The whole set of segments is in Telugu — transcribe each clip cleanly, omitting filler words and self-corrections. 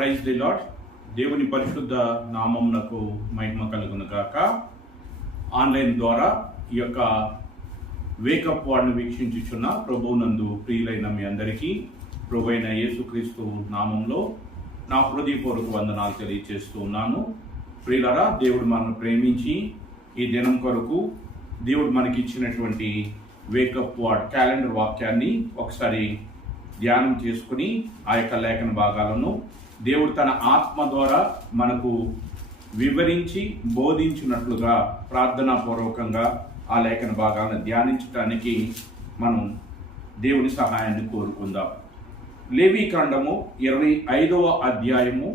Praise the lord. దేవుని పరిశుద్ధ నామమునకు మహిమ కలుగును గాక. ఆన్లైన్ ద్వారా ఈ యొక్క వేకప్ వార్డ్ను వీక్షించుచున్న ప్రభువునందు ప్రియులైన మీ అందరికీ ప్రభు అయిన యేసుక్రీస్తు నామంలో నా హృదయపూర్వక వందనాలు తెలియజేస్తూ ఉన్నాను. ప్రియులరా, దేవుడు మనల్ని ప్రేమించి ఈ దినం కొరకు దేవుడు మనకి ఇచ్చినటువంటి వేకప్ వార్డ్ క్యాలెండర్ వాక్యాన్ని ఒకసారి ధ్యానం చేసుకుని ఆ యొక్క లేఖన భాగాలను దేవుడు తన ఆత్మ ద్వారా మనకు వివరించి బోధించినట్లుగా ప్రార్థనాపూర్వకంగా ఆ లేఖన భాగాలను ధ్యానించడానికి మనం దేవుని సహాయాన్ని కోరుకుందాం. లేవీకాండము 25వ అధ్యాయము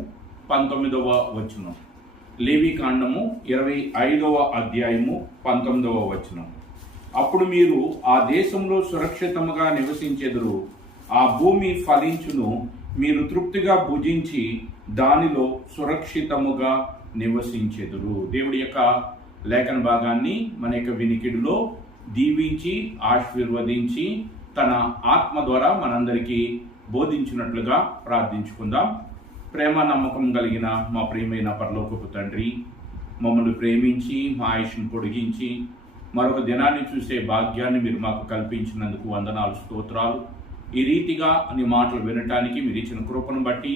19వ వచనం. లేవీకాండము 25వ అధ్యాయము 19వ వచనం. అప్పుడు మీరు ఆ దేశంలో సురక్షితముగా నివసించెదరు, ఆ భూమి ఫలించును, మీరు తృప్తిగా భుజించి దానిలో సురక్షితముగా నివసించెదరు. దేవుడి యొక్క లేఖన భాగాన్ని మన యొక్క వినికిడిలో దీవించి ఆశీర్వదించి తన ఆత్మ ద్వారా మనందరికీ బోధించినట్లుగా ప్రార్థించుకుందాం. ప్రేమ నమ్మకం కలిగిన మా ప్రియమైన పరలోకపు తండ్రి, మమ్మల్ని ప్రేమించి మా ఆయుష్ను పొడిగించి మరొక దినాన్ని చూసే భాగ్యాన్ని మీరు మాకు కల్పించినందుకు వందనాలు, స్తోత్రాలు. ఈ రీతిగా నీ మాటలు వినటానికి మీరు ఇచ్చిన కృపను బట్టి,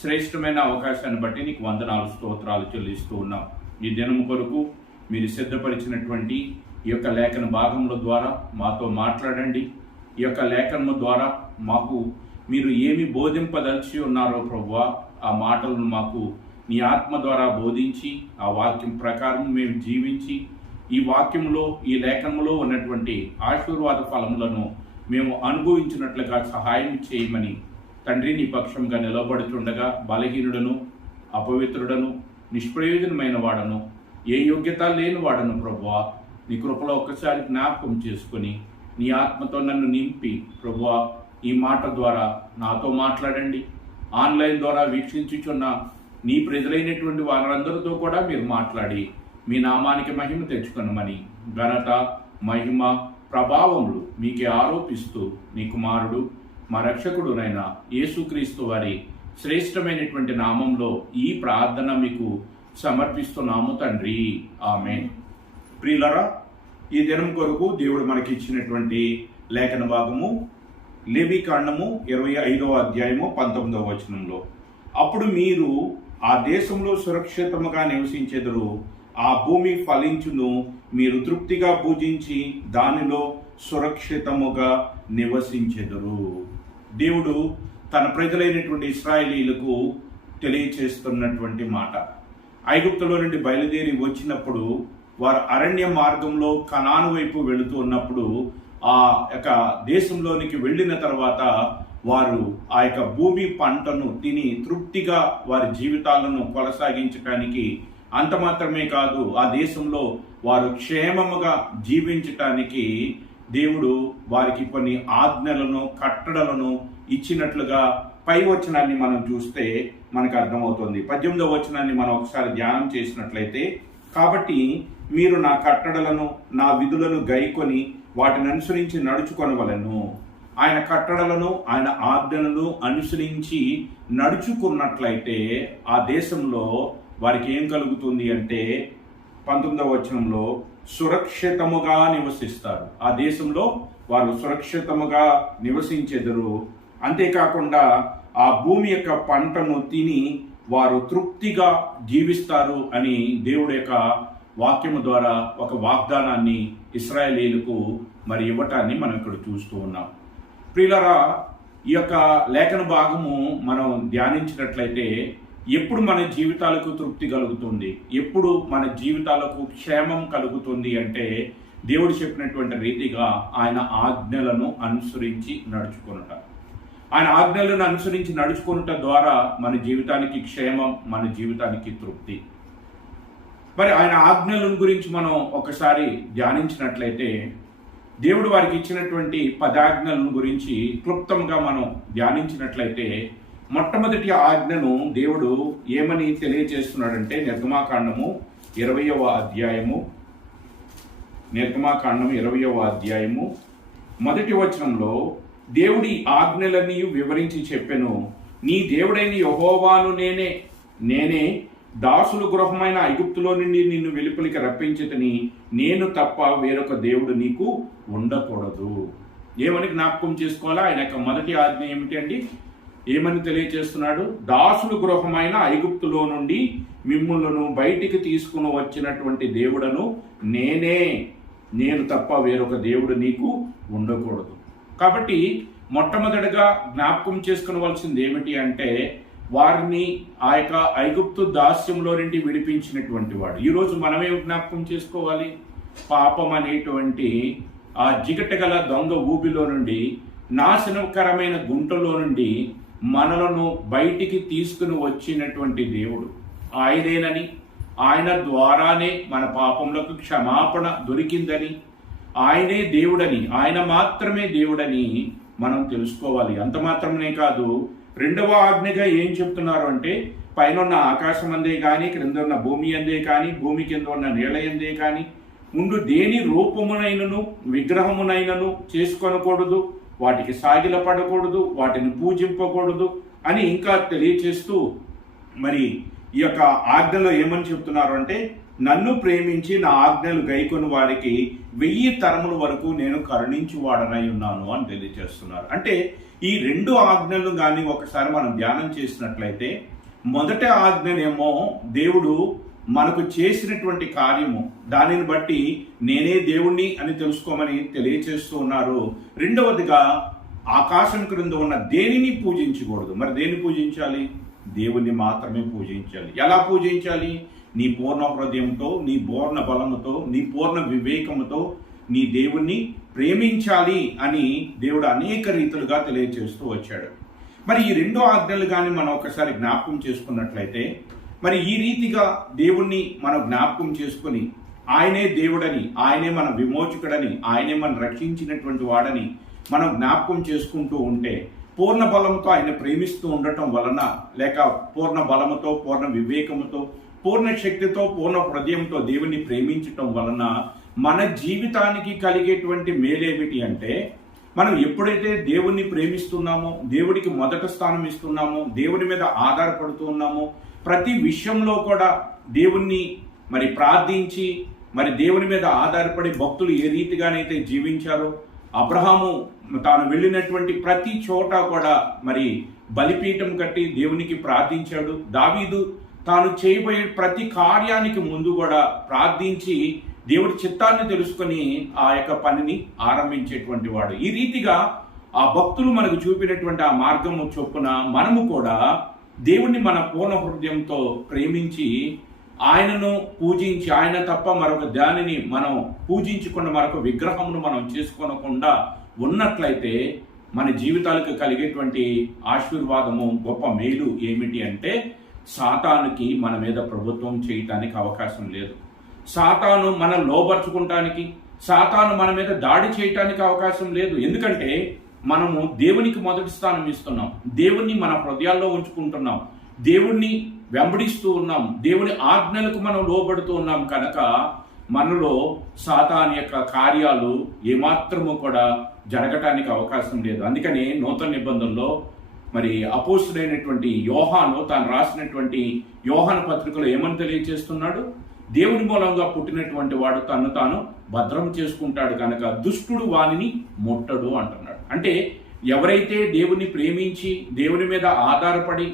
శ్రేష్టమైన అవకాశాన్ని బట్టి నీకు వందనాలు, స్తోత్రాలు చెల్లిస్తూ ఉన్నాం. ఈ దినం కొరకు మీరు సిద్ధపరిచినటువంటి ఈ యొక్క లేఖన భాగముల ద్వారా మాతో మాట్లాడండి. ఈ యొక్క లేఖనము ద్వారా మాకు మీరు ఏమి బోధింపదలిచి ఉన్నారో ప్రభువా, ఆ మాటలను మాకు నీ ఆత్మ ద్వారా బోధించి ఆ వాక్యం ప్రకారం మేము జీవించి ఈ వాక్యంలో ఈ లేఖనములో ఉన్నటువంటి ఆశీర్వాద ఫలములను మేము అనుభవించినట్లుగా సహాయం చేయమని తండ్రి నీ పక్షంగా నిలబడుతుండగా బలహీనుడను, అపవిత్రుడను, నిష్ప్రయోజనమైన వాడను, ఏ యోగ్యత లేని వాడను ప్రభువా, నీ కృపలో ఒక్కసారి జ్ఞాపకం చేసుకొని నీ ఆత్మతో నన్ను నింపి ప్రభువా ఈ మాట ద్వారా నాతో మాట్లాడండి. ఆన్లైన్ ద్వారా వీక్షించుచున్న నీ ప్రజలైనటువంటి వారందరితో కూడా మీరు మాట్లాడి మీ నామానికి మహిమ తెచ్చుకొనమని ఘనత, మహిమ, ప్రభావములు మీకే ఆరోపిస్తూ నీ కుమారుడు మా రక్షకుడునైన యేసుక్రీస్తు వారి శ్రేష్టమైనటువంటి నామంలో ఈ ప్రార్థన మీకు సమర్పిస్తున్నాము తండ్రి, ఆమేన్. ప్రియులరా, ఈ దినం కొరకు దేవుడు మనకి ఇచ్చినటువంటి లేఖన భాగము లేవీకాండము 25వ అధ్యాయము 19వ వచనంలో. అప్పుడు మీరు ఆ దేశంలో సురక్షితముగా నివసించెదరు, ఆ భూమి ఫలించును, మీరు తృప్తిగా భుజించి దానిలో సురక్షితముగా నివసించెదరు. దేవుడు తన ప్రజలైనటువంటి ఇశ్రాయేలీయులకు తెలియచేస్తున్నటువంటి మాట. ఐగుప్తులో నుండి బయలుదేరి వచ్చినప్పుడు వారు అరణ్య మార్గంలో కనాను వైపు వెళుతూ ఉన్నప్పుడు ఆ యొక్క దేశంలోనికి వెళ్ళిన తర్వాత వారు ఆ యొక్క భూమి పంటను తిని తృప్తిగా వారి జీవితాలను కొనసాగించడానికి, అంత మాత్రమే కాదు ఆ దేశంలో వారు క్షేమముగా జీవించటానికి దేవుడు వారికి కొన్ని ఆజ్ఞలను, కట్టడలను ఇచ్చినట్లుగా పై వచనాన్ని మనం చూస్తే మనకు అర్థమవుతుంది. 18వ వచనాన్ని మనం ఒకసారి ధ్యానం చేసినట్లయితే, కాబట్టి మీరు నా కట్టడలను, నా విధులను గైకొని వాటిని అనుసరించి నడుచుకొనవలెను. ఆయన కట్టడలను, ఆయన ఆజ్ఞలను అనుసరించి నడుచుకున్నట్లయితే ఆ దేశంలో వారికి ఏం కలుగుతుంది అంటే 19వ వచనంలో సురక్షితముగా నివసిస్తారు. ఆ దేశంలో వారు సురక్షితముగా నివసించెదరు. అంతేకాకుండా ఆ భూమి యొక్క పంటను తిని వారు తృప్తిగా జీవిస్తారు అని దేవుడి యొక్క వాక్యము ద్వారా ఒక వాగ్దానాన్ని ఇశ్రాయేలీయులకు మరి ఇవ్వటాన్ని మనం ఇక్కడ చూస్తూ ఉన్నాం. ప్రియులరా, ఈ యొక్క లేఖన భాగము మనం ధ్యానించినట్లయితే ఎప్పుడు మన జీవితాలకు తృప్తి కలుగుతుంది, ఎప్పుడు మన జీవితాలకు క్షేమం కలుగుతుంది అంటే దేవుడు చెప్పినటువంటి రీతిగా ఆయన ఆజ్ఞలను అనుసరించి నడుచుకొనుట. ఆయన ఆజ్ఞలను అనుసరించి నడుచుకొనుట ద్వారా మన జీవితానికి క్షేమం, మన జీవితానికి తృప్తి. మరి ఆయన ఆజ్ఞలను గురించి మనం ఒకసారి ధ్యానించినట్లయితే దేవుడు వారికి ఇచ్చినటువంటి 10 ఆజ్ఞలను గురించి క్లుప్తంగా మనం ధ్యానించినట్లయితే మొట్టమొదటి ఆజ్ఞను దేవుడు ఏమని తెలియజేస్తున్నాడంటే నిర్గమాకాండము 20వ అధ్యాయము మొదటి వచనంలో దేవుడి ఆజ్ఞలన్నీ వివరించి చెప్పెను, నీ దేవుడైన యెహోవాను నేనే దాసుల గృహమైన ఐగుప్తులో నుండి నిన్ను వెలుపలికి రప్పించితిని, నేను తప్ప వేరొక దేవుడు నీకు ఉండకూడదు. ఏమని జ్ఞాపకం చేసుకోవాలా? ఆయన యొక్క మొదటి ఆజ్ఞ ఏమిటి అండి? ఏమని తెలియజేస్తున్నాడు? దాసుల గృహమైన ఐగుప్తులో నుండి మిమ్ములను బయటికి తీసుకుని వచ్చినటువంటి దేవుడను నేను తప్ప వేరొక దేవుడు నీకు ఉండకూడదు. కాబట్టి మొట్టమొదటిగా జ్ఞాపకం చేసుకునవలసింది ఏమిటి అంటే, వారిని ఆ యొక్క ఐగుప్తు దాస్యంలో నుండి విడిపించినటువంటి వాడు. ఈరోజు మనమే జ్ఞాపకం చేసుకోవాలి. పాపం అనేటువంటి ఆ జిగటగల దొంగ ఊబిలో నుండి, నాశనకరమైన గుంటలో నుండి మనలను బయటికి తీసుకుని వచ్చినటువంటి దేవుడు ఆయనేనని, ఆయన ద్వారానే మన పాపములకు క్షమాపణ దొరికిందని, ఆయనే దేవుడని, ఆయన మాత్రమే దేవుడని మనం తెలుసుకోవాలి. అంత మాత్రమే కాదు, రెండవ ఆజ్ఞగా ఏం చెప్తున్నారు అంటే, పైన ఉన్న ఆకాశం అందే కానీ, క్రింద ఉన్న భూమి అందే కానీ, భూమి కింద ఉన్న నీళ్ళ అందే కానీ ముందు దేని రూపమునైనను విగ్రహమునైనను చేసుకొనకూడదు, వాటికి సాగిలపడకూడదు, వాటిని పూజింపకూడదు అని ఇంకా తెలియచేస్తూ మరి ఈ యొక్క ఆజ్ఞలో ఏమని చెప్తున్నారు అంటే, నన్ను ప్రేమించి నా ఆజ్ఞలు గైకొని వారికి 1000 తరముల వరకు నేను కరుణించి వాడనై ఉన్నాను అని తెలియజేస్తున్నారు. అంటే ఈ రెండు ఆజ్ఞలు కానీ ఒకసారి మనం ధ్యానం చేసినట్లయితే, మొదటి ఆజ్ఞనేమో దేవుడు మనకు చేసినటువంటి కార్యము, దానిని బట్టి నేనే దేవుణ్ణి అని తెలుసుకోమని తెలియచేస్తూ ఉన్నారు. రెండవదిగా ఆకాశం క్రింద ఉన్న దేనిని పూజించకూడదు. మరి దేన్ని పూజించాలి? దేవుణ్ణి మాత్రమే పూజించాలి. ఎలా పూజించాలి? నీ పూర్ణ హృదయంతో, నీ పూర్ణ బలముతో, నీ పూర్ణ వివేకముతో నీ దేవుణ్ణి ప్రేమించాలి అని దేవుడు అనేక రీతులుగా తెలియజేస్తూ వచ్చాడు. మరి ఈ రెండు ఆజ్ఞలు కానీ మనం ఒకసారి జ్ఞాపకం చేసుకున్నట్లయితే, మరి ఈ రీతిగా దేవుణ్ణి మనం జ్ఞాపకం చేసుకుని, ఆయనే దేవుడని, ఆయనే మన విమోచకుడని, ఆయనే మనం రక్షించినటువంటి వాడని మనం జ్ఞాపకం చేసుకుంటూ ఉంటే, పూర్ణ బలంతో ఆయన ప్రేమిస్తూ ఉండటం వలన, లేక పూర్ణ బలముతో, పూర్ణ వివేకముతో, పూర్ణ శక్తితో, పూర్ణ హృదయంతో దేవుణ్ణి ప్రేమించటం వలన మన జీవితానికి కలిగేటువంటి మేలేమిటి అంటే, మనం ఎప్పుడైతే దేవుణ్ణి ప్రేమిస్తున్నామో, దేవుడికి మొదటి స్థానం ఇస్తున్నామో, దేవుని మీద ఆధారపడుతూ ఉన్నామో, ప్రతి విషయంలో కూడా దేవుణ్ణి మరి ప్రార్థించి, మరి దేవుని మీద ఆధారపడి భక్తులు ఏ రీతిగానైతే జీవించారో, అబ్రహాము తాను వెళ్ళినటువంటి ప్రతి చోట కూడా మరి బలిపీఠం కట్టి దేవునికి ప్రార్థించాడు. దావీదు తాను చేయబోయే ప్రతి కార్యానికి ముందు కూడా ప్రార్థించి దేవుడి చిత్తాన్ని తెలుసుకొని ఆ యొక్క పనిని ఆరంభించేటువంటి వాడు. ఈ రీతిగా ఆ భక్తులు మనకు చూపినటువంటి ఆ మార్గము చొప్పున మనము కూడా దేవుణ్ణి మన పూర్ణ హృదయంతో ప్రేమించి, ఆయనను పూజించి, ఆయన తప్ప మరొక దానిని మనం పూజించకుండా, మరొక విగ్రహమును మనం చేసుకోనకుండా ఉన్నట్లయితే మన జీవితాలకు కలిగేటువంటి ఆశీర్వాదము, గొప్ప మేలు ఏమిటి అంటే, సాతానుకి మన మీద ప్రభుత్వం చేయటానికి అవకాశం లేదు. సాతాను మనం లోబర్చుకుంటానికి, సాతాను మన మీద దాడి చేయటానికి అవకాశం లేదు. ఎందుకంటే మనము దేవునికి మొదటి స్థానం ఇస్తున్నాం, దేవుణ్ణి మన హృదయాల్లో ఉంచుకుంటున్నాం, దేవుణ్ణి వెంబడిస్తూ ఉన్నాం, దేవుని ఆజ్ఞలకు మనం లోబడుతూ ఉన్నాం. కనుక మనలో సాతాను యొక్క కార్యాలు ఏమాత్రము కూడా జరగటానికి అవకాశం లేదు. అందుకని నూతన నిబంధనలో మరి అపోస్తుడైనటువంటి యోహాను తాను రాసినటువంటి యోహాను పత్రికలో ఏమని తెలియజేస్తున్నాడు? దేవుని మూలంగా పుట్టినటువంటి వాడు తను తాను భద్రం చేసుకుంటాడు కనుక దుష్టుడు వానిని ముట్టడు అంటున్నాడు. అంటే ఎవరైతే దేవుణ్ణి ప్రేమించి, దేవుని మీద ఆధారపడి,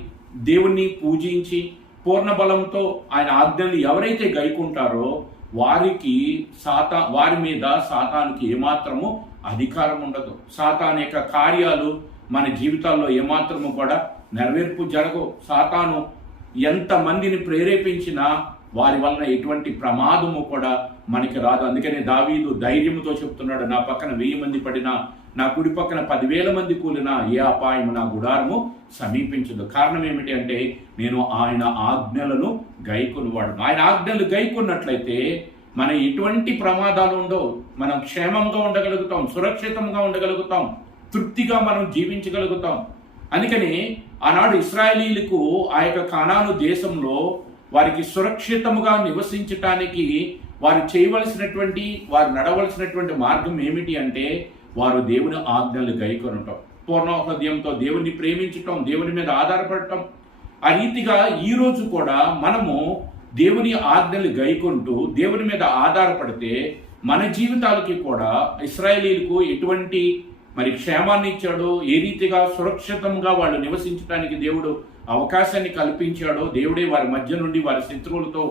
దేవుణ్ణి పూజించి, పూర్ణ బలంతో ఆయన ఆజ్ఞలు ఎవరైతే గైకుంటారో వారి మీద సాతానుకి ఏమాత్రము అధికారం ఉండదు. సాతాను యొక్క కార్యాలు మన జీవితాల్లో ఏమాత్రము కూడా నెరవేర్పు జరగవు. సాతాను ఎంతమందిని ప్రేరేపించినా వారి వలన ఎటువంటి ప్రమాదము కూడా మనకి రాదు. అందుకనే దావీదు ధైర్యంతో చెప్తున్నాడు, నా పక్కన 1000 మంది పడినా, నా కుడి పక్కన 10,000 మంది కూలినా ఏ అపాయము నా గుడారము సమీపించదు. కారణం ఏమిటి అంటే, నేను ఆయన ఆజ్ఞలను గైకొనివాడు. ఆయన ఆజ్ఞలు గైకొన్నట్లయితే మన ఎటువంటి ప్రమాదాలు ఉండవు. మనం క్షేమంగా ఉండగలుగుతాం, సురక్షితంగా ఉండగలుగుతాం, తృప్తిగా మనం జీవించగలుగుతాం. అందుకని ఆనాడు ఇశ్రాయేలీలకు ఆ యొక్క కానాను దేశంలో వారికి సురక్షితముగా నివసించటానికి వారు చేయవలసినటువంటి, వారు నడవలసినటువంటి మార్గం ఏమిటి అంటే, వారు దేవుని ఆజ్ఞలు గైకొనటం. పూర్ణ హృదయంతో దేవుణ్ణి ప్రేమించటం, దేవుని మీద ఆధారపడటం. ఆ రీతిగా ఈరోజు కూడా మనము దేవుని ఆజ్ఞలు గైకొంటూ దేవుని మీద ఆధారపడితే మన జీవితాలకి కూడా ఇశ్రాయేలీలకు ఎటువంటి క్షేమాన్ని ఇచ్చాడో, ఏ రీతిగా సురక్షితంగా వాళ్ళు నివసించడానికి దేవుడు అవకాశాన్ని కల్పించాడో, దేవుడే వారి మధ్య నుండి వారి శత్రువులతో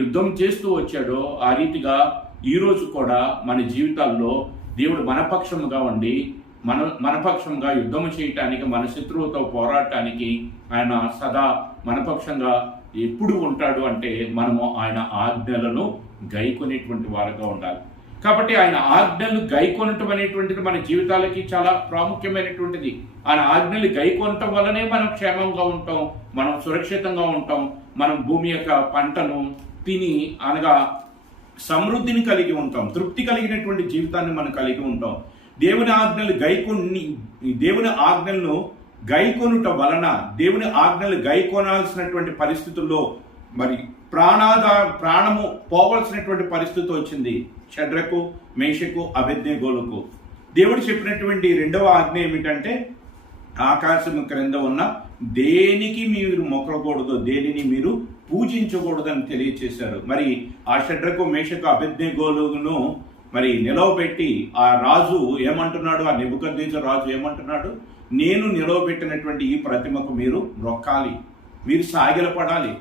యుద్ధం చేస్తూ వచ్చాడో, ఆ రీతిగా ఈరోజు కూడా మన జీవితాల్లో దేవుడు మనపక్షముగా ఉండి మనపక్షంగా యుద్ధం చేయటానికి, మన శత్రువుతో పోరాడటానికి ఆయన సదా మనపక్షంగా ఎప్పుడు ఉంటాడు అంటే మనము ఆయన ఆజ్ఞలను గైకొనేటువంటి వారుగా ఉండాలి. కాబట్టి ఆయన ఆజ్ఞలు గైకొనటం అనేటువంటిది మన జీవితాలకి చాలా ప్రాముఖ్యమైనటువంటిది. ఆయన ఆజ్ఞలు గైకొనటం వల్లనే మనం క్షేమంగా ఉంటాం, మనం సురక్షితంగా ఉంటాం, మనం భూమి యొక్క పంటను తిని అనగా సమృద్ధిని కలిగి ఉంటాం, తృప్తి కలిగినటువంటి జీవితాన్ని మనం కలిగి ఉంటాం. దేవుని ఆజ్ఞలను గైకొనుట వలన, దేవుని ఆజ్ఞలు గైకొనాల్సినటువంటి పరిస్థితుల్లో ప్రాణము పోవలసినటువంటి పరిస్థితి వచ్చింది షడ్రకు, మేషకు, అబేద్నెగోలకు. దేవుడు చెప్పినటువంటి రెండవ ఆజ్ఞ ఏమిటంటే ఆకాశము క్రింద ఉన్న దేనికి మీరు మొక్కకూడదు, దేనిని మీరు పూజించకూడదని తెలియచేశారు. ఆ షడ్రకు, మేషకు, అబేద్నెగోలను నిలవబెట్టి ఆ రాజు ఏమంటున్నాడు, ఆ నెబుకద్నెజరు రాజు ఏమంటున్నాడు, నేను నిలవబెట్టినటువంటి ఈ ప్రతిమకు మీరు మొక్కాలి, మీరు సాగిలపడాలి.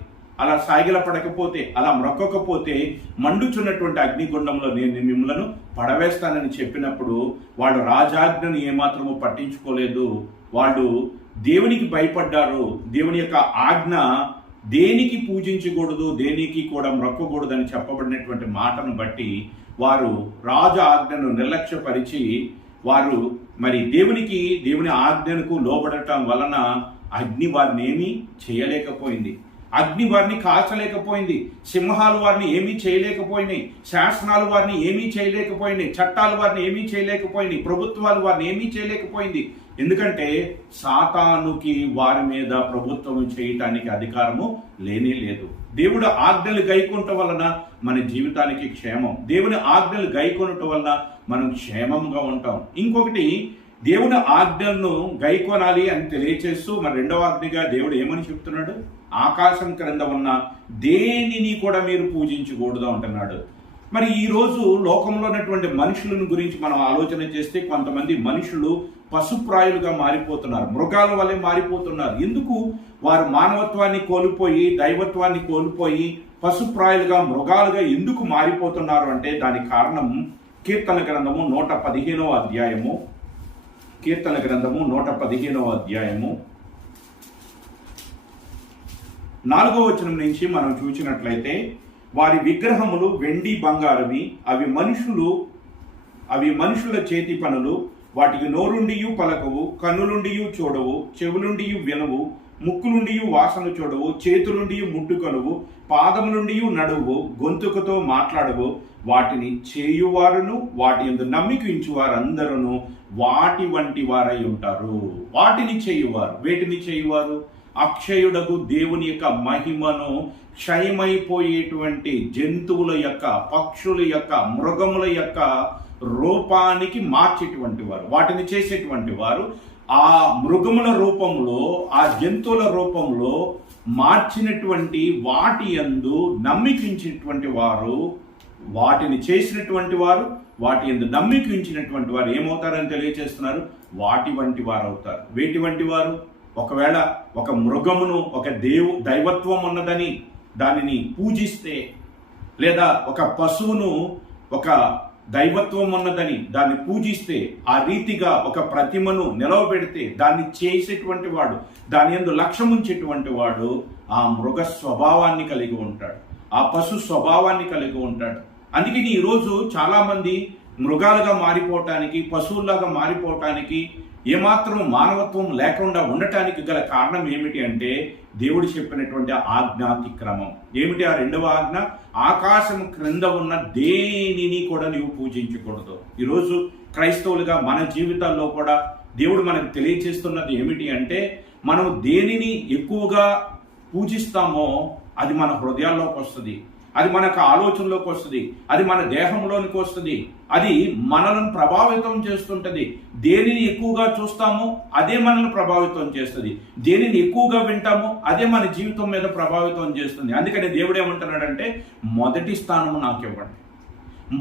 అలా సాగిలపడకపోతే, అలా మొక్కకపోతే మండుచున్నటువంటి అగ్నిగుండంలో నేను మిమ్మలను పడవేస్తానని చెప్పినప్పుడు వాళ్ళు రాజాజ్ఞను ఏమాత్రము పట్టించుకోలేదు. వాళ్ళు దేవునికి భయపడ్డారు. దేవుని యొక్క ఆజ్ఞ దేనికి పూజించకూడదు, దేనికి కూడా మొక్కకూడదు అని చెప్పబడినటువంటి మాటను బట్టి వారు రాజు ఆజ్ఞను నిర్లక్ష్యపరిచి వారు దేవుని ఆజ్ఞకు లోబడటం వలన అగ్ని వారిని ఏమీ చేయలేకపోయింది, అగ్ని వారిని కాల్చలేకపోయింది, సింహాలు వారిని ఏమీ చేయలేకపోయినాయి, శాసనాలు వారిని ఏమీ చేయలేకపోయినాయి, చట్టాలు వారిని ఏమీ చేయలేకపోయినాయి, ప్రభుత్వాలు వారిని ఏమీ చేయలేకపోయింది. ఎందుకంటే సాతానుకి వారి మీద ప్రభుత్వం చేయటానికి అధికారము లేనే లేదు. దేవుడు ఆజ్ఞలు గైకొనటం వలన మన జీవితానికి క్షేమం, దేవుని ఆజ్ఞలు గైకొనటం వలన మనం క్షేమంగా ఉంటాం. ఇంకొకటి, దేవుని ఆజ్ఞలను గైకొనాలి అని తెలియచేస్తూ రెండవ ఆజ్ఞగా దేవుడు ఏమని చెప్తున్నాడు, ఆకాశం క్రింద ఉన్న దేనిని కూడా మీరు పూజించకూడదు అంటున్నాడు. ఈ రోజు లోకంలో ఉన్నటువంటి మనుషులను గురించి మనం ఆలోచన చేస్తే కొంతమంది మనుషులు పశుప్రాయులుగా మారిపోతున్నారు, మృగాల వల్లే మారిపోతున్నారు. ఎందుకు? వారు మానవత్వాన్ని కోల్పోయి, దైవత్వాన్ని కోల్పోయి పశుప్రాయులుగా, మృగాలుగా ఎందుకు మారిపోతున్నారు అంటే దానికి కారణం కీర్తన గ్రంథము 115వ అధ్యాయము, కీర్తన గ్రంథము 115వ అధ్యాయము 4వ వచనం నుంచి మనం చూసినట్లయితే, వారి విగ్రహములు వెండి బంగారవి, అవి మనుషుల చేతి పనులు, వాటికి నోరుండియు పలకవు, కన్నులుండియు చూడవు, చెవులుండియు వినవు, ముక్కులుండియు వాసన చూడవు, చేతులుండియు ముట్టుకొనవు, పాదములుండియు నడువు, గొంతుకతో మాట్లాడవు. వాటిని చేయువారును వాటి యందు నమ్మిక ఉంచువారందరూ వాటి వంటి వారై ఉంటారు. వాటిని చేయువారు, వేటిని చేయువారు? అక్షయుడకు దేవుని యొక్క మహిమను క్షయమైపోయేటువంటి జంతువుల యొక్క, పక్షుల యొక్క, మృగముల యొక్క రూపానికి మార్చేటువంటి వారు, వాటిని చేసేటువంటి వారు. ఆ మృగముల రూపంలో, ఆ జంతువుల రూపంలో మార్చినటువంటి వాటి యందు నమ్మికించినటువంటి వారు, వాటిని చేసినటువంటి వారు, వాటి యందు నమ్మికించినటువంటి వారు ఏమవుతారని తెలియజేస్తున్నారు, వాటి వంటి వారు అవుతారు. వేటి వంటి వారు? ఒకవేళ ఒక మృగమును, ఒక దైవత్వం ఉన్నదని దానిని పూజిస్తే, లేదా ఒక పశువును ఒక దైవత్వం ఉన్నదని దాన్ని పూజిస్తే, ఆ రీతిగా ఒక ప్రతిమను నిలవబెడితే దాన్ని చేసేటువంటి వాడు, దాని యందు లక్ష్యం ఉంచేటువంటి వాడు ఆ మృగ స్వభావాన్ని కలిగి ఉంటాడు, ఆ పశు స్వభావాన్ని కలిగి ఉంటాడు. అందుకని ఈరోజు చాలా మంది మృగాలుగా మారిపోవటానికి, పశువులాగా మారిపోవటానికి, ఏమాత్రం మానవత్వం లేకుండా ఉండటానికి గల కారణం ఏమిటి అంటే దేవుడు చెప్పినటువంటి ఆజ్ఞాతిక్రమం. ఏమిటి ఆ రెండవ ఆజ్ఞ? ఆకాశం క్రింద ఉన్న దేనిని కూడా నీవు పూజించకూడదు. ఈరోజు క్రైస్తవులుగా మన జీవితాల్లో కూడా దేవుడు మనకు తెలియజేస్తున్నది ఏమిటి అంటే, మనం దేనిని ఎక్కువగా పూజిస్తామో అది మన హృదయాల్లోకి వస్తుంది, అది మనకు ఆలోచనలోకి వస్తుంది, అది మన దేహంలోనికి వస్తుంది, అది మనలను ప్రభావితం చేస్తుంటది. దేనిని ఎక్కువగా చూస్తామో అదే మనల్ని ప్రభావితం చేస్తుంది, దేనిని ఎక్కువగా వింటామో అదే మన జీవితం మీద ప్రభావితం చేస్తుంది. అందుకని దేవుడు ఏమంటున్నాడంటే, మొదటి స్థానము నాకు ఇవ్వండి,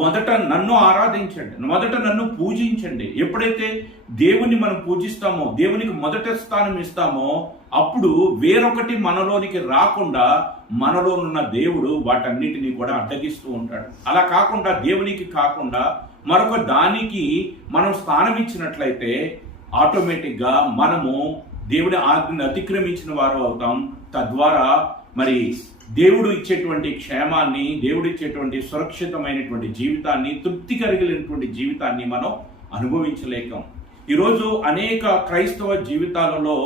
మొదట నన్ను ఆరాధించండి, మొదట నన్ను పూజించండి. ఎప్పుడైతే దేవుని మనం పూజిస్తామో, దేవునికి మొదటి స్థానం ఇస్తామో, అప్పుడు వేరొకటి మనలోనికి రాకుండా మనలోనున్న దేవుడు వాటన్నిటినీ కూడా అడ్డగిస్తూ ఉంటాడు. అలా కాకుండా, దేవునికి కాకుండా మరొక దానికి మనం స్థానం ఇచ్చినట్లయితే ఆటోమేటిక్గా మనము దేవుని ఆజ్ఞను అతిక్రమించిన వారు అవుతాం. తద్వారా మరి దేవుడు ఇచ్చేటువంటి క్షేమాన్ని, దేవుడు ఇచ్చేటువంటి సురక్షితమైనటువంటి జీవితాన్ని, తృప్తి కలిగినటువంటి జీవితాన్ని మనం అనుభవించలేకం. ఈరోజు అనేక క్రైస్తవ జీవితాలలో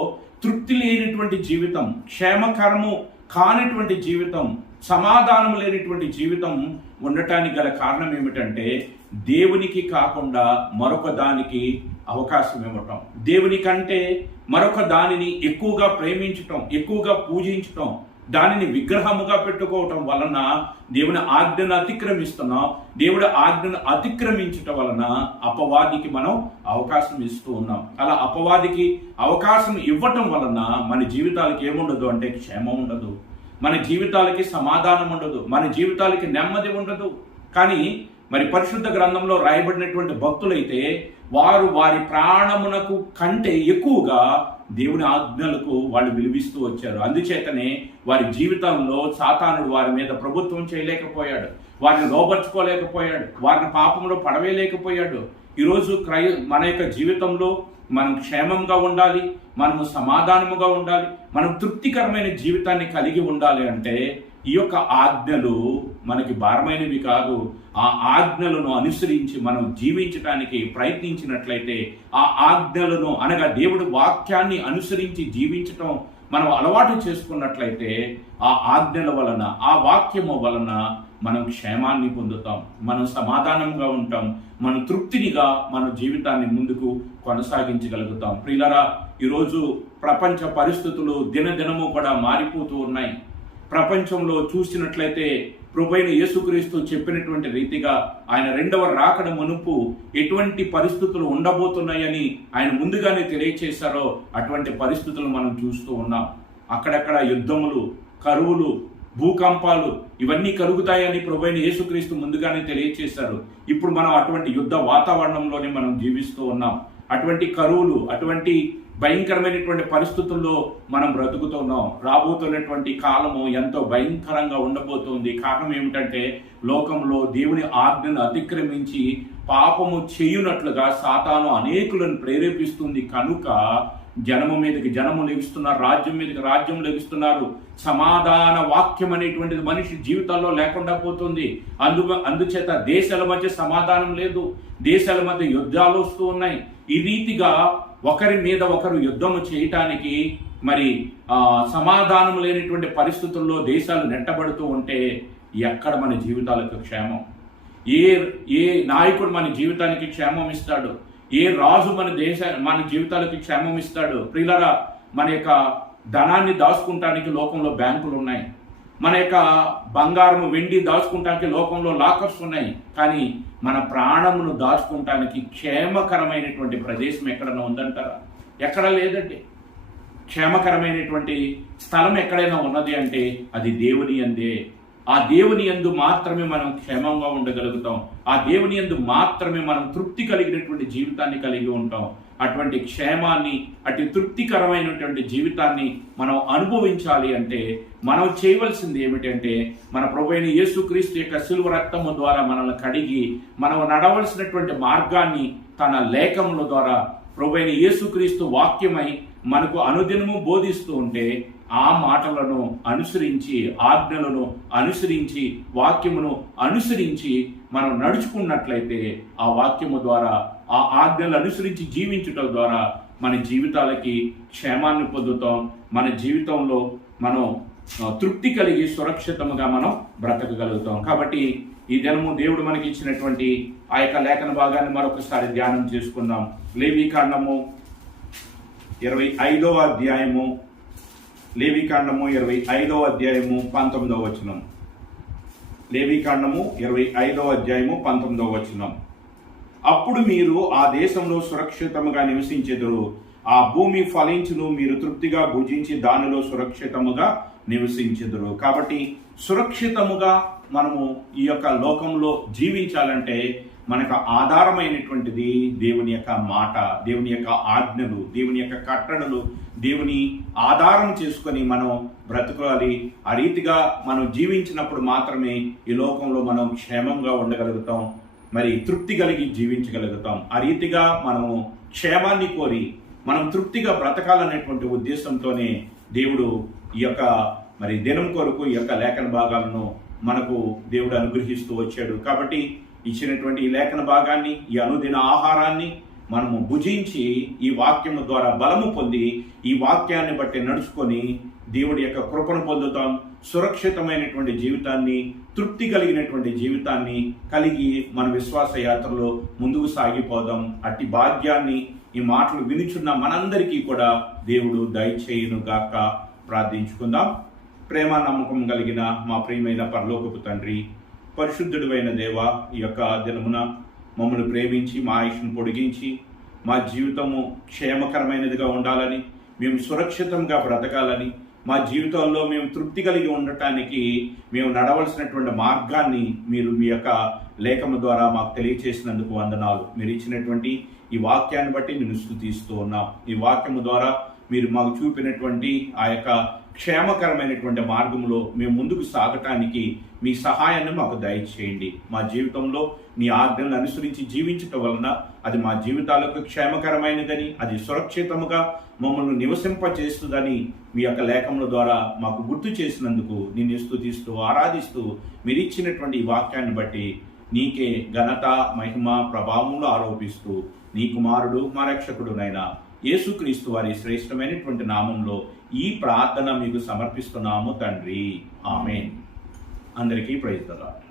తృప్తి లేనటువంటి జీవితం, క్షేమకరము కానటువంటి జీవితం, సమాధానం లేనటువంటి జీవితం ఉండటానికి గల కారణం ఏమిటంటే, దేవునికి కాకుండా మరొక దానికి అవకాశం ఇవ్వటం, దేవుని కంటే మరొక దానిని ఎక్కువగా ప్రేమించటం, ఎక్కువగా పూజించటం, దానిని విగ్రహముగా పెట్టుకోవటం వలన దేవుని ఆజ్ఞను అతిక్రమిస్తున్నాం. దేవుడి ఆజ్ఞను అతిక్రమించటం వలన అపవాదికి మనం అవకాశం ఇస్తూ ఉన్నాం. అలా అపవాదికి అవకాశం ఇవ్వటం వలన మన జీవితాలకి ఏముండదు అంటే క్షేమం ఉండదు, మన జీవితాలకి సమాధానం ఉండదు, మన జీవితాలకి నెమ్మది ఉండదు. కానీ మరి పరిశుద్ధ గ్రంథంలో రాయబడినటువంటి భక్తులైతే వారు వారి ప్రాణమునకు కంటే ఎక్కువగా దేవుని ఆజ్ఞలకు వాళ్ళు విలువిస్తూ వచ్చారు. అందుచేతనే వారి జీవితంలో సాతానుడు వారి మీద ప్రభుత్వం చేయలేకపోయాడు, వారిని లోపరుచుకోలేకపోయాడు, వారిని పాపంలో పడవేయలేకపోయాడు. ఈరోజు మన యొక్క జీవితంలో మనం క్షేమంగా ఉండాలి, మనము సమాధానముగా ఉండాలి, మనం తృప్తికరమైన జీవితాన్ని కలిగి ఉండాలి అంటే ఈ యొక్క ఆజ్ఞలు మనకి భారమైనవి కాదు. ఆ ఆజ్ఞలను అనుసరించి మనం జీవించడానికి ప్రయత్నించినట్లయితే, ఆ ఆజ్ఞలను అనగా దేవుడి వాక్యాన్ని అనుసరించి జీవించటం మనం అలవాటు చేసుకున్నట్లయితే, ఆ ఆజ్ఞల వలన, ఆ వాక్యము వలన మనం క్షేమాన్ని పొందుతాం, మనం సమాధానంగా ఉంటాం, మనం తృప్తినిగా మన జీవితాన్ని ముందుకు కొనసాగించగలుగుతాం. ప్రియులారా, ఈరోజు ప్రపంచ పరిస్థితులు దినదినము కూడా మారిపోతూ ఉన్నాయి. ప్రపంచంలో చూసినట్లయితే ప్రభువైన యేసుక్రీస్తు చెప్పినటువంటి రీతిగా ఆయన రెండవ రాకడ మునుపు ఎటువంటి పరిస్థితులు ఉండబోతున్నాయని ఆయన ముందుగానే తెలియచేశారో అటువంటి పరిస్థితులు మనం చూస్తూ ఉన్నాం. అక్కడక్కడ యుద్ధములు, కరువులు, భూకంపాలు ఇవన్నీ కలుగుతాయని ప్రభువైన యేసుక్రీస్తు ముందుగానే తెలియచేశారు. ఇప్పుడు మనం అటువంటి యుద్ధ వాతావరణంలోనే మనం జీవిస్తూ ఉన్నాం. అటువంటి కరువులు, అటువంటి భయంకరమైనటువంటి పరిస్థితుల్లో మనం బ్రతుకుతున్నాం. రాబోతున్నటువంటి కాలము ఎంతో భయంకరంగా ఉండబోతోంది. కారణం ఏమిటంటే, లోకంలో దేవుని ఆజ్ఞను అతిక్రమించి పాపము చేయునట్లుగా సాతాను అనేకులను ప్రేరేపిస్తుంది. కనుక జనము మీదకి జనము లెగుస్తున్నారు, రాజ్యం మీదకి రాజ్యం లెగుస్తున్నారు. సమాధాన వాక్యం అనేటువంటిది మనిషి జీవితాల్లో లేకుండా పోతుంది. అందుచేత దేశాల మధ్య సమాధానం లేదు, దేశాల మధ్య యుద్ధాలు వస్తూ ఉన్నాయి. ఈ రీతిగా ఒకరి మీద ఒకరు యుద్ధము చేయటానికి మరి సమాధానం లేనటువంటి పరిస్థితుల్లో దేశాలు నెట్టబడుతూ ఉంటే ఎక్కడ మన జీవితాలకు క్షేమం? ఏ నాయకుడు మన జీవితానికి క్షేమం ఇస్తాడు? ఏ రాజు మన జీవితాలకి క్షేమం ఇస్తాడు? ప్రియులారా, మన యొక్క ధనాన్ని దాచుకుంటానికి లోకంలో బ్యాంకులు ఉన్నాయి, మన యొక్క బంగారం, వెండి దాచుకుంటానికి లోకంలో లాకర్స్ ఉన్నాయి. కానీ మన ప్రాణమును దాచుకుంటానికి క్షేమకరమైనటువంటి ప్రదేశం ఎక్కడైనా ఉందంటారా? ఎక్కడ లేదండి. క్షేమకరమైనటువంటి స్థలం ఎక్కడైనా ఉన్నది అంటే అది దేవుని యందే. ఆ దేవుని యందు మాత్రమే మనం క్షేమంగా ఉండగలుగుతాం. ఆ దేవుని యందు మాత్రమే మనం తృప్తి కలిగినటువంటి జీవితాన్ని కలిగి ఉంటాం. అటువంటి క్షేమాన్ని, అటు తృప్తికరమైనటువంటి జీవితాన్ని మనం అనుభవించాలి అంటే మనం చేయవలసింది ఏమిటంటే, మన ప్రభువైన యేసుక్రీస్తు యొక్క శిలువ రక్తము ద్వారా మనల్ని కడిగి మనం నడవలసినటువంటి మార్గాన్ని తన లేఖముల ద్వారా ప్రభువైన యేసుక్రీస్తు వాక్యమై మనకు అనుదినము బోధిస్తూ ఉంటే, ఆ మాటలను అనుసరించి, ఆజ్ఞలను అనుసరించి, వాక్యమును అనుసరించి మనం నడుచుకున్నట్లయితే, ఆ వాక్యము ద్వారా, ఆ ఆజ్ఞలు అనుసరించి జీవించటం ద్వారా మన జీవితాలకి క్షేమాన్ని పొందుతాం. మన జీవితంలో మనం తృప్తి కలిగి సురక్షితంగా మనం బ్రతకగలుగుతాం. కాబట్టి ఈ దినము దేవుడు మనకి ఇచ్చినటువంటి ఆ యొక్క లేఖన భాగాన్ని మరొకసారి ధ్యానం చేసుకుందాం. లేవీకాండము 25వ అధ్యాయము, లేవీకాండము 25వ అధ్యాయము 19వ వచనం. లేవీకాండము 25వ అధ్యాయము 19వ వచనం. అప్పుడు మీరు ఆ దేశంలో సురక్షితముగా నివసించెదరు, ఆ భూమి ఫలించును, మీరు తృప్తిగా భుజించి దానిలో సురక్షితముగా నివసించెదరు. కాబట్టి సురక్షితముగా మనము ఈ యొక్క లోకంలో జీవించాలంటే మనకు ఆధారమైనటువంటిది దేవుని యొక్క మాట, దేవుని యొక్క ఆజ్ఞలు, దేవుని యొక్క కట్టడలు, దేవుని ఆధారం చేసుకొని మనం బ్రతకాలి. ఆ రీతిగా మనం జీవించినప్పుడు మాత్రమే ఈ లోకంలో మనం క్షేమంగా ఉండగలుగుతాం, మరి తృప్తి కలిగి జీవించగలుగుతాం. ఆ రీతిగా మనము క్షేమాన్ని కోరి మనం తృప్తిగా బ్రతకాలనేటువంటి ఉద్దేశంతోనే దేవుడు ఈ యొక్క మరి దినం కొరకు ఈ యొక్క లేఖన భాగాలను మనకు దేవుడు అనుగ్రహిస్తూ వచ్చాడు. కాబట్టి ఇచ్చినటువంటి ఈ లేఖన భాగాన్ని, ఈ అనుదిన ఆహారాన్ని మనము భుజించి ఈ వాక్యము ద్వారా బలము పొంది ఈ వాక్యాన్ని బట్టి నడుచుకొని దేవుడి యొక్క కృపను పొందుతాం. సురక్షితమైనటువంటి జీవితాన్ని, తృప్తి కలిగినటువంటి జీవితాన్ని కలిగి మన విశ్వాస యాత్రలో ముందుకు సాగిపోదాం. అట్టి భాగ్యాన్ని ఈ మాటలు వినుచున్న మనందరికీ కూడా దేవుడు దయచేయును గాక. ప్రార్థించుకుందాం. ప్రేమ నమ్మకం కలిగిన మా ప్రియమైన పరలోకపు తండ్రి, పరిశుద్ధుడైన దేవ, ఈ యొక్క దినమున మమ్మల్ని ప్రేమించి మా ఆయుష్ను పొడిగించి మా జీవితము క్షేమకరమైనదిగా ఉండాలని, మేము సురక్షితంగా బ్రతకాలని, మా జీవితంలో మేము తృప్తి కలిగి ఉండటానికి మేము నడవలసినటువంటి మార్గాన్ని మీరు మీ యొక్క లేఖము ద్వారా మాకు తెలియచేసినందుకు వందనాలు. మీరు ఇచ్చినటువంటి ఈ వాక్యాన్ని బట్టి నేను స్తుతిస్తూ ఉన్నాం. ఈ వాక్యము ద్వారా మీరు మాకు చూపినటువంటి ఆ యొక్క క్షేమకరమైనటువంటి మార్గంలో మేము ముందుకు సాగటానికి మీ సహాయాన్ని మాకు దయచేయండి. మా జీవితంలో నీ ఆజ్ఞలను అనుసరించి జీవించటం వలన అది మా జీవితాలకు క్షేమకరమైనదని, అది సురక్షితముగా మమ్మల్ని నివసింపచేస్తుందని మీ యొక్క లేఖముల ద్వారా మాకు గుర్తు చేసినందుకు నిన్ను స్తుతిస్తూ ఆరాధిస్తూ మీరు ఇచ్చినటువంటి ఈ వాక్యాన్ని బట్టి నీకే ఘనత, మహిమ, ప్రభావములు ఆరోపిస్తూ నీ కుమారుడు మా రక్షకుడునైనా యేసుక్రీస్తు వారి శ్రేష్టమైనటువంటి నామంలో ఈ ప్రార్థన మీకు సమర్పిస్తున్నాము తండ్రి. ఆమేన్. అందరికీ ప్రైజ్ ది లార్డ్.